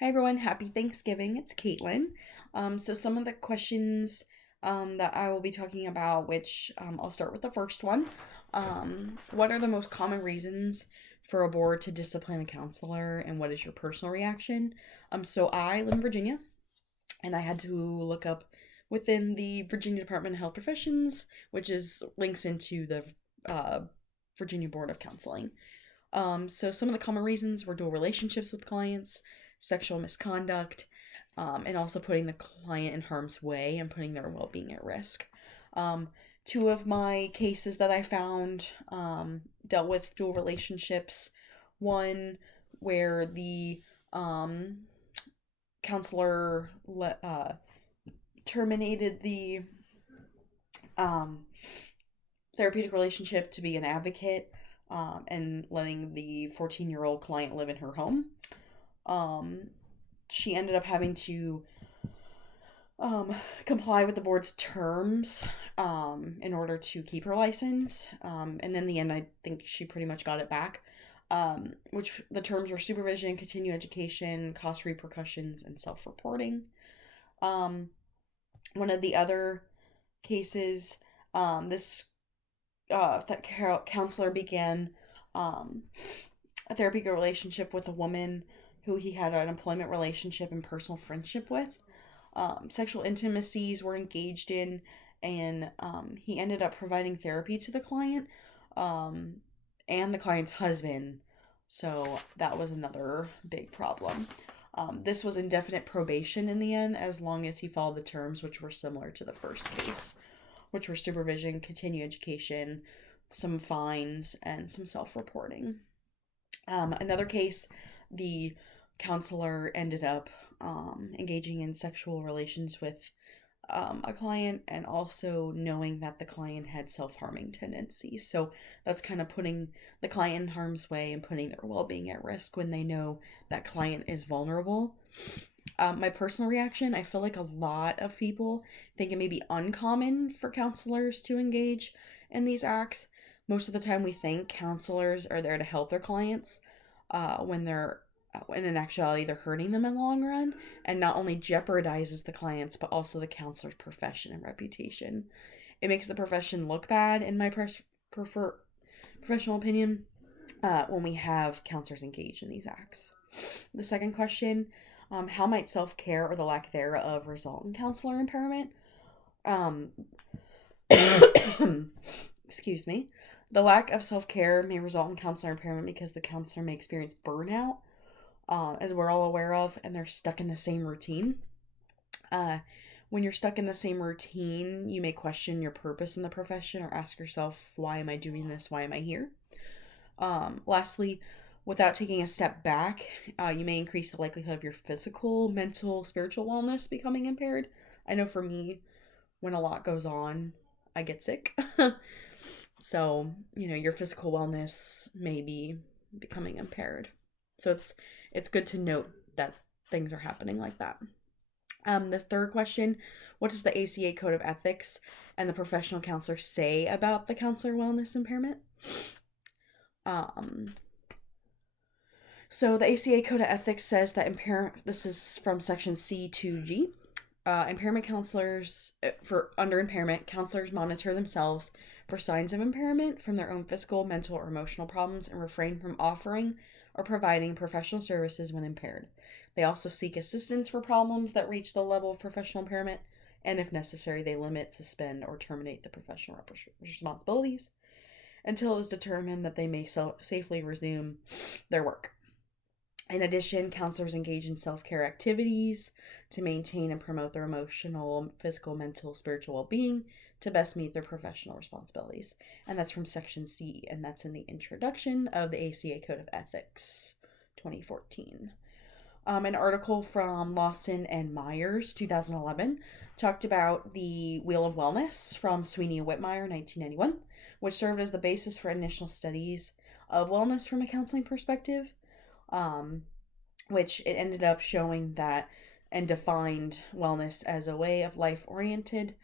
Hi everyone, happy Thanksgiving. It's Caitlin. So some of the questions that I will be talking about, which I'll start with the first one. What are the most common reasons for a board to discipline a counselor, and what is your personal reaction? So I live in Virginia, and I had to look up within the Virginia Department of Health Professions, which is links into the uh, Virginia Board of Counseling. So some of the common reasons were dual relationships with clients, sexual misconduct, and also putting the client in harm's way and putting their well-being at risk. Um, Two of my cases that I found dealt with dual relationships. One where the counselor terminated the um, therapeutic relationship to be an advocate, and letting the 14-year-old client live in her home. Um, she ended up having to comply with the board's terms in order to keep her license. And in the end, I think she pretty much got it back. Which the terms were supervision, continued education, cost repercussions, and self reporting. Um, One of the other cases, this that counselor began um, a therapeutic relationship with a woman who he had an employment relationship and personal friendship with. Sexual intimacies were engaged in, and he ended up providing therapy to the client um, and the client's husband. So that was another big problem. This was indefinite probation in the end, as long as he followed the terms, which were similar to the first case, which were supervision, continued education, some fines, and some self reporting. Another case, the counselor ended up engaging in sexual relations with a client, and also knowing that the client had self harming tendencies. So that's kind of putting the client in harm's way and putting their well being at risk when they know that client is vulnerable. My personal reaction, I feel like a lot of people think it may be uncommon for counselors to engage in these acts. Most of the time, we think counselors are there to help their clients when they're in actuality they're hurting them in the long run, and not only jeopardizes the clients but also the counselor's profession and reputation. It makes the profession look bad, in my professional opinion, when we have counselors engaged in these acts. The second question, how might self care or the lack thereof result in counselor impairment? Um, Excuse me. The lack of self care may result in counselor impairment because the counselor may experience burnout, as we're all aware of, and they're stuck in the same routine. Uh, when you're stuck in the same routine, you may question your purpose in the profession or ask yourself, why am I doing this? Why am I here? Lastly, without taking a step back, you may increase the likelihood of your physical, mental, spiritual wellness becoming impaired. I know for me, when a lot goes on, I get sick. So, your physical wellness may be becoming impaired. So it's good to note that things are happening like that. This third question, what does the ACA Code of Ethics and the professional counselor say about the counselor wellness impairment? Um, so the ACA Code of Ethics says that this is from section C2G. Impairment counselors, under impairment, counselors monitor themselves for signs of impairment from their own physical, mental, or emotional problems and refrain from offering or providing professional services when impaired. They also seek assistance for problems that reach the level of professional impairment, and if necessary, they limit, suspend, or terminate the professional responsibilities until it is determined that they may safely resume their work. In addition, counselors engage in self-care activities to maintain and promote their emotional, physical, mental, spiritual well-being to best meet their professional responsibilities. And that's from Section C, and that's in the introduction of the ACA Code of Ethics, 2014. An article from Lawson and Myers, 2011, talked about the Wheel of Wellness from Sweeney and Whitmire, 1991, which served as the basis for initial studies of wellness from a counseling perspective. Which it ended up showing that and defined wellness as a way of life oriented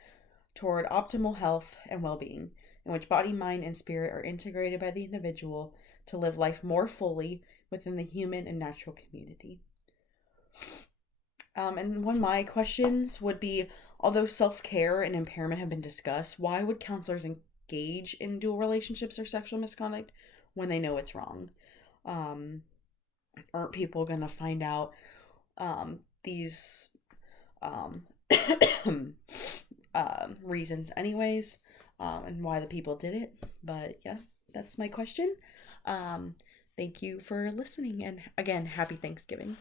toward optimal health and well being, in which body, mind, and spirit are integrated by the individual to live life more fully within the human and natural community. And one of my questions would be, although self-care and impairment have been discussed, why would counselors engage in dual relationships or sexual misconduct when they know it's wrong? Um, aren't people gonna find out these um, reasons anyways, and why the people did it? But yeah, that's my question. Um, thank you for listening, and again, happy Thanksgiving.